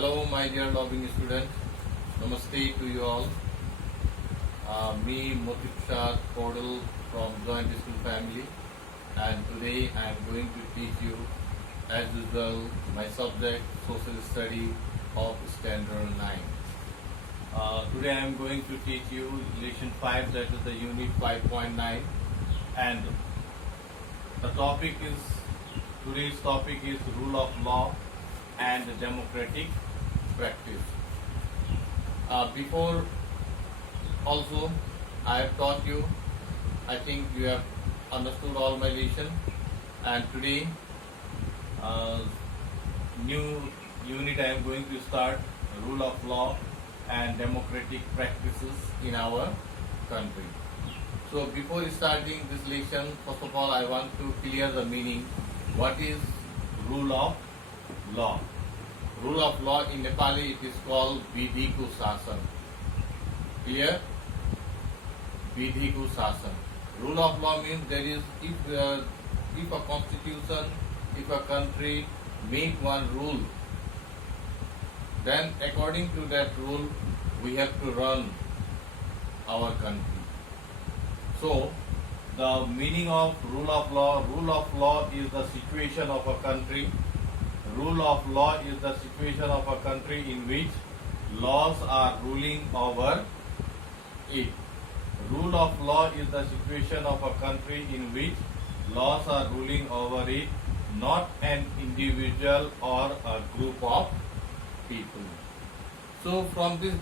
Hello, my dear loving students. Namaste to you all. Me, Motif Shah Kodal from Joint School Family, and today I am going to teach you, as usual, my subject Social Study of Standard 9. Today I am going to teach you Lesson 5, that is the Unit 5.9, and the topic is today's topic is Rule of Law and Democratic Practice. Before also I have taught you, I think you have understood all my lesson, and today new unit I am going to start, Rule of Law and Democratic Practices in our country. So before starting this lesson, first of all I want to clear the meaning. What is Rule of Law? Rule of law in Nepali it is called Vidhi Ko Shasan. Clear? Vidhi Ko Shasan. Rule of law means there is if a constitution, if a country make one rule, then according to that rule we have to run our country. So the meaning of rule of law is the situation of a country. Rule of law is the situation of a country in which laws are ruling over it. Rule of law is the situation of a country in which laws are ruling over it, not an individual or a group of people. So from this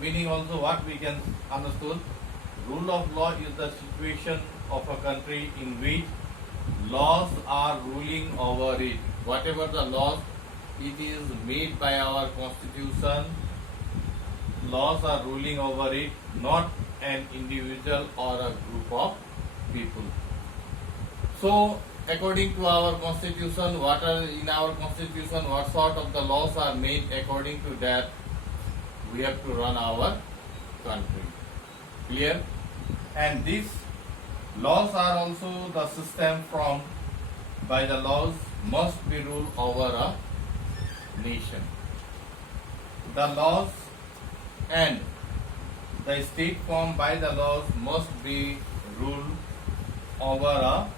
meaning also what we can understood, rule of law is the situation of a country in which laws are ruling over it. Whatever the laws, it is made by our constitution, laws are ruling over it, not an individual or a group of people. So according to our constitution, what are in our constitution, what sort of the laws are made, according to that we have to run our country. Clear? And these laws are also the system from by the laws must be ruled over a nation. The laws and the state formed by the laws must be ruled over a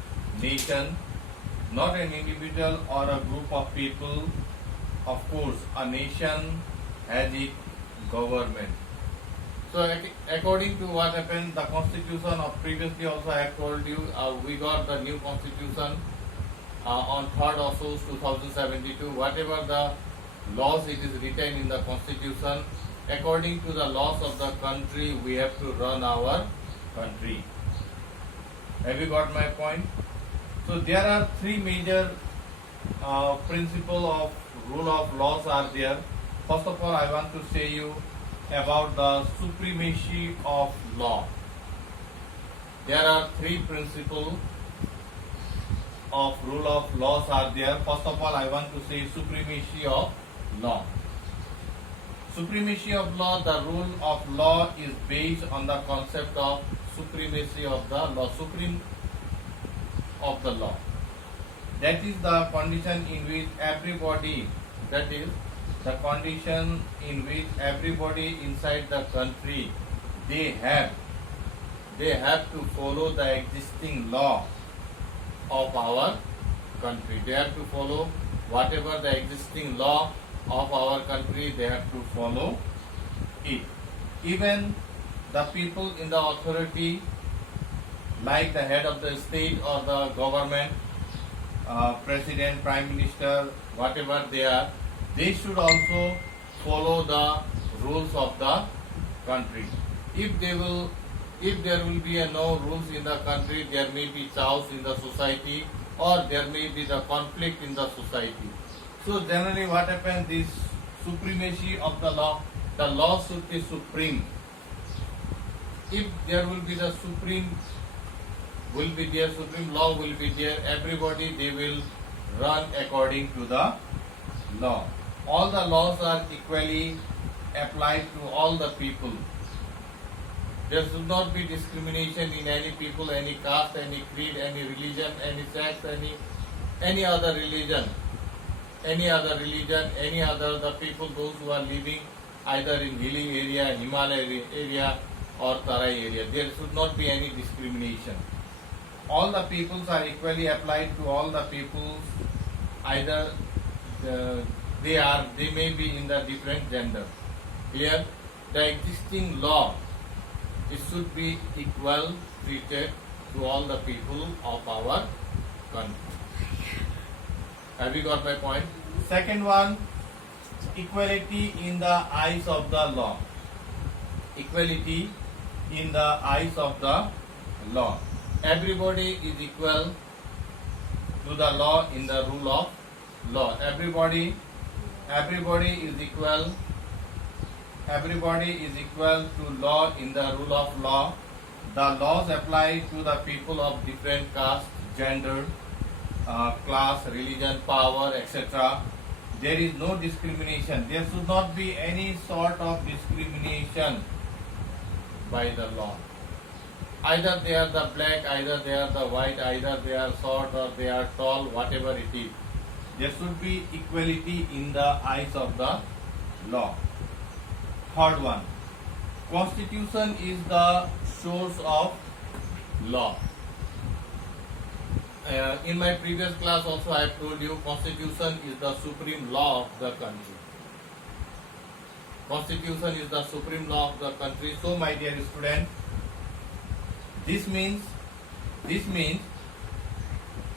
nation, not an individual or a group of people. Of course, a nation has its government. So according to what happened, the constitution of previously also I have told you, we got the new constitution on 3rd of August 2072. Whatever the laws it is written in the constitution, according to the laws of the country we have to run our country. Have you got my point? So there are three major principles of rule of laws are there. First of all, I want to say you about the supremacy of law. There are three principles of rule of laws are there. First of all, I want to say supremacy of law. Supremacy of law, the rule of law is based on the concept of supremacy of the law, supreme of the law. That is the condition in which everybody, that is the condition in which everybody inside the country, they have to follow the existing law of our country. They have to follow whatever the existing law of our country, they have to follow it. Even the people in the authority, like the head of the state or the government, president, prime minister, whatever they are, they should also follow the rules of the country. If there will be no rules in the country, there may be chaos in the society, or there may be the conflict in the society. So generally what happens, this supremacy of the law should be supreme. If there will be the supreme law will be there, everybody they will run according to the law. All the laws are equally applied to all the people. There should not be discrimination in any people, any caste, any creed, any religion, any sex, any other religion. any other religion, any other the people those who are living either in hilly area, Himalaya area or Tarai area. There should not be any discrimination. All the peoples are equally applied to all the peoples, either they may be in the different gender. Here, the existing law, it should be equal treated to all the people of our country. Have you got my point? Second one, equality in the eyes of the law. Equality in the eyes of the law. Everybody is equal to the law in the rule of law. Everybody is equal. Everybody is equal to law in the rule of law. The laws apply to the people of different caste, gender, class, religion, power, etc. There is no discrimination. There should not be any sort of discrimination by the law. Either they are the black, either they are the white, either they are short or they are tall, whatever it is. There should be equality in the eyes of the law. Third one, Constitution is the source of law. In my previous class also I have told you Constitution is the supreme law of the country. Constitution is the supreme law of the country. So my dear student, this means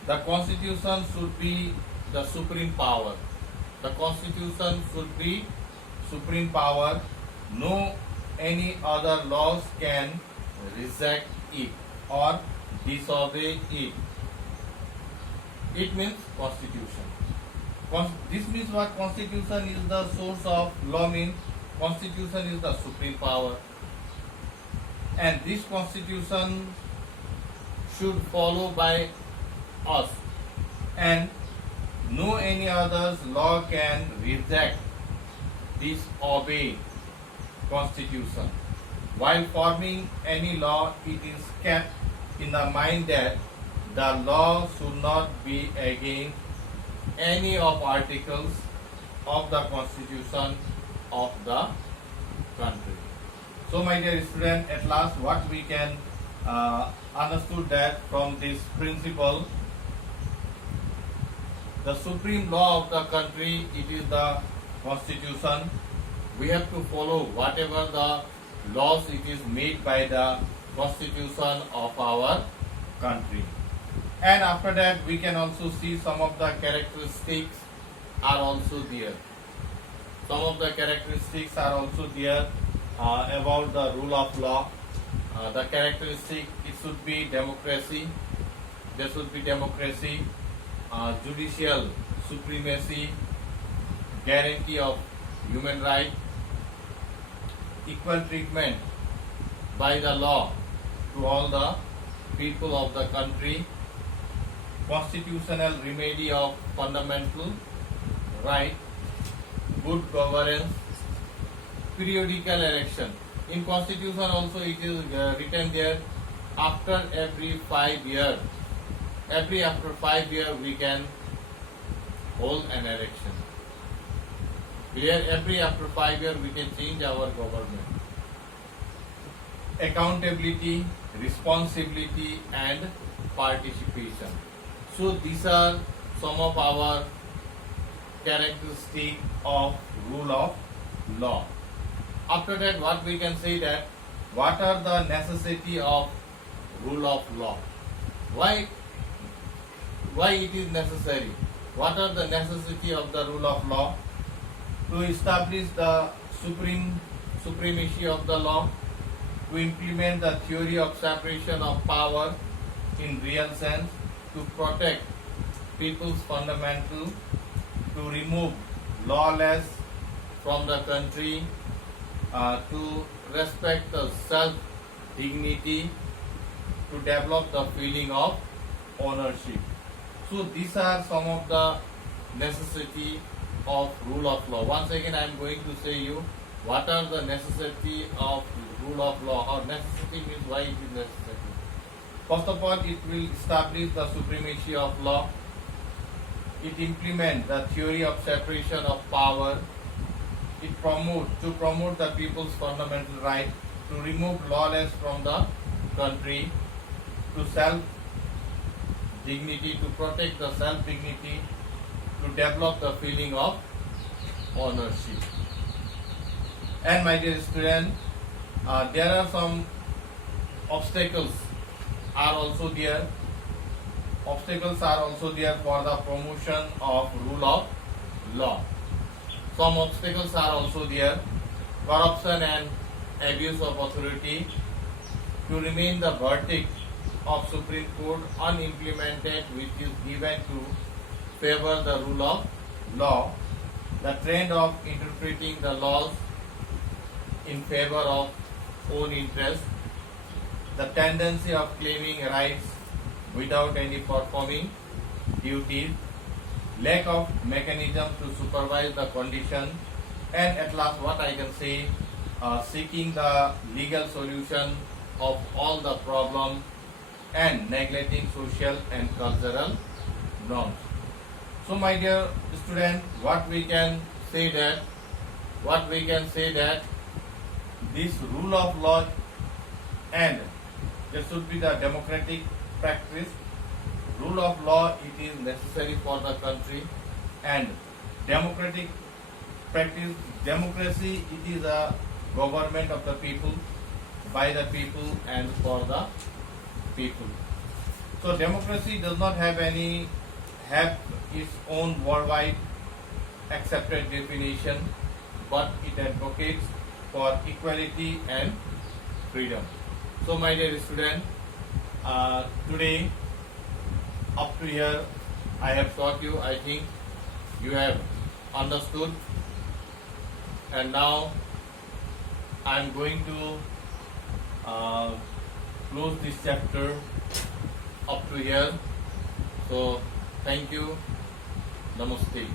the Constitution should be the supreme power. The Constitution should be supreme power. No any other laws can reject it or disobey it. It means Constitution. This means what? Constitution is the source of law, means Constitution is the supreme power. And this Constitution should follow by us. And no any other law can reject, disobey Constitution. While forming any law, it is kept in the mind that the law should not be against any of articles of the Constitution of the country. So my dear student, at last what we can understood that from this principle, the supreme law of the country, it is the Constitution. We have to follow whatever the laws it is made by the Constitution of our country. And after that we can also see some of the characteristics are also there. Some of the characteristics are also there about the rule of law. The characteristic, it should be democracy. There should be democracy, judicial supremacy, guarantee of human rights, equal treatment by the law to all the people of the country, constitutional remedy of fundamental right, good governance, periodical election. In Constitution also it is written there, after every 5 years, after 5 years we can hold an election. Clear? After 5 years we can change our government. Accountability, responsibility and participation. So these are some of our characteristics of rule of law. After that, what we can say that, what are the necessity of rule of law? Why it is necessary? What are the necessity of the rule of law? To establish the supremacy of the law, to implement the theory of separation of power in real sense, to protect people's fundamental, to remove lawless from the country, to respect the self-dignity, to develop the feeling of ownership. So these are some of the necessity of rule of law. Once again I am going to say you what are the necessity of rule of law, or necessity means why it is necessary. First of all, it will establish the supremacy of law. it implements the theory of separation of power. It promote the people's fundamental right, to remove lawless from the country, to self dignity, to protect the self dignity, to develop the feeling of ownership. And my dear student, there are some obstacles are also there. Obstacles are also there for the promotion of rule of law. Some obstacles are also there. Corruption and abuse of authority, to remain the verdict of Supreme Court unimplemented, which is given to favor the rule of law. The trend of interpreting the laws in favor of own interest. The tendency of claiming rights without any performing duties. Lack of mechanism to supervise the condition. And at last, what I can say, seeking the legal solution of all the problems and neglecting social and cultural norms. So my dear student, what we can say that this rule of law, and there should be the democratic practice. Rule of law, it is necessary for the country, and democratic practice, democracy, it is a government of the people, by the people and for the people. So democracy does not have its own worldwide accepted definition, but it advocates for equality and freedom. So my dear student, today up to here I have taught you. I think you have understood, and now I am going to close this chapter up to here. So thank you. Namaste.